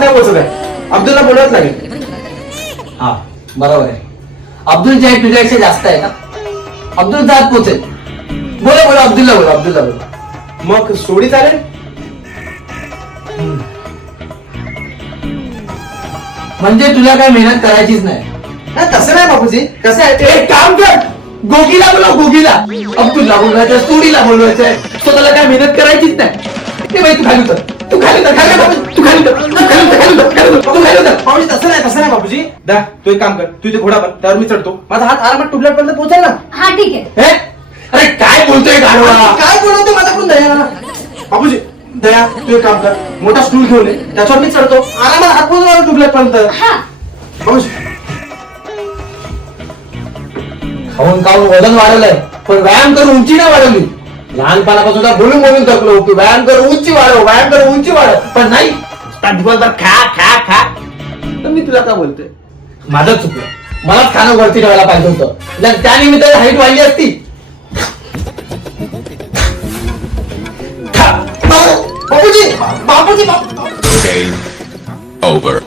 हात नाही पोचत आहे. अब्दुलला बोलवत लागेल. हा बरोबर आहे. अब्दुलची हाईट तुझ्यापेक्षा जास्त आहे ना. अब्दुलचा हात पोचेल. बोला बोला अब्दुलला बोला अब्दुलला बोला. मग सोडी चालेल. म्हणजे तुला काय मेहनत करायचीच नाही. नाही तसं नाही बापूजी. कसं आहे ते एक काम कर, गोगीला बोलव गोगीला. अब्दुलला बोलवायचं, सोडीला बोलवायचंय. स्वतःला काय मेहनत करायचीच नाही. ते बाई तू खाली उतर, तू खाली उतर, खाली उतर, तू खाली उतर, तू खाली उतर, खाली उतर, खाली उतर, तू खाली उतर. बापूजी तसं नाही बापूजी. दा तू एक काम कर, तू इथे घोडा बन, त्यावर मी चढतो. माझा हात आरामात ट्यूबलाईट पर्यंत पोहोचेल ना. हा ठीक आहे. हे? अरे काय बोलतोय गाढवा? काय बोलवतो माझ्याकडून दया. बापूजी दया तू एक काम कर, मोठा स्टूल घेऊन ये, त्याच्यावर मी चढतो. आरामात हात पोहोचणार ट्यूबलाईट पर्यंत. हा बापूजी खाऊन खाऊन वजन वाढवलंय, पण व्यायाम करून उंची नाही वाढवली. लहानपणापासून बोलून बोलून थकलो की व्यायाम कर उंची वाढव, व्यायाम कर उंची वाढव, पण नाही. दिवसभर खा खा खा. तर मी तुला काय बोलतोय, माझं चुकलं. मलाच खाणं वरती ठेवायला पाहिजे होतं. जर त्या निमित्ताने हाईट वाढली असती. Bapuji Bapuji Game over.